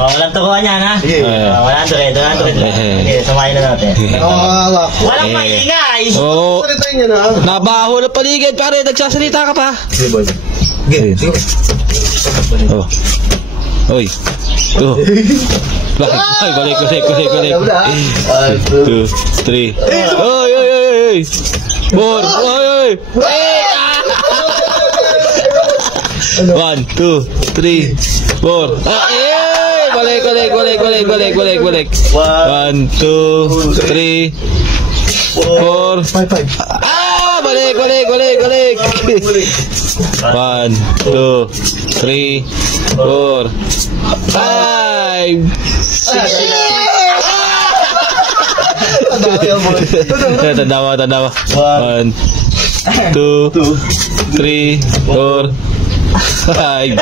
Walang tukuhan yan, ha? Sige. 100. Okay, samahin na natin. Walang maingay! Oo. Salitain niya na. Nabaho na paligid, pare. Nagsasalita ka pa. Sige, boy. Sige. Oh. Oy. Oh. Ay, balik. 2, 3. Oy. 4. Oy. 1, 2, 3, 4. Balik. 1, 2, 3, 4. 5. Balik. 1, 2, 3, 4, 5, 6. Tanda mo. 1, 2, 3, 4, 5.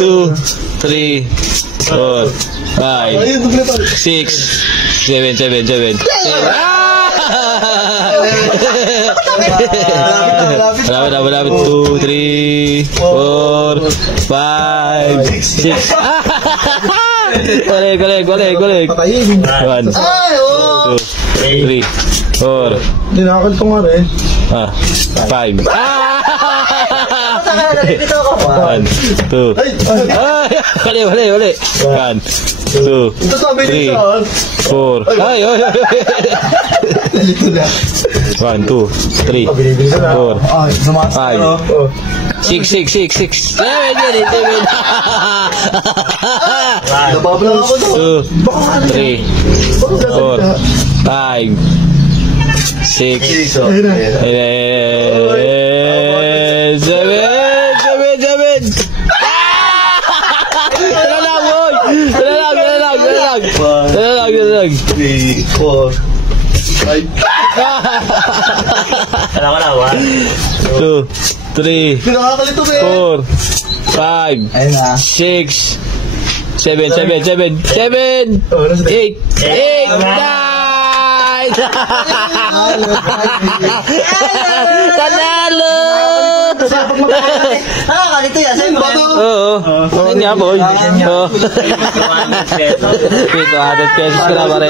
2, 3, 4, 5, 6, 7. Malapit. 2, 3, 4, 5, 6. Balik. 1, 2, 3, 4. Hindi nakakalito nga rin. 5. 1, 2. Balik. 1, 2, 3, 4. 1, 2, 3, 4, 5, 6. 7. Nabablang ako doon. 2, 3, 4, 5, 6, 7. Dala lang. 3, 4, 5. Alam ko na, 2, 3, Pinakakalito ba 4, 5, 6, 7. 8, 9. Panalo! Kalito yan, sa'yo ba? Oo. Ano nga, boy? Oo. 200 pesos. 200 pesos ka na, pare.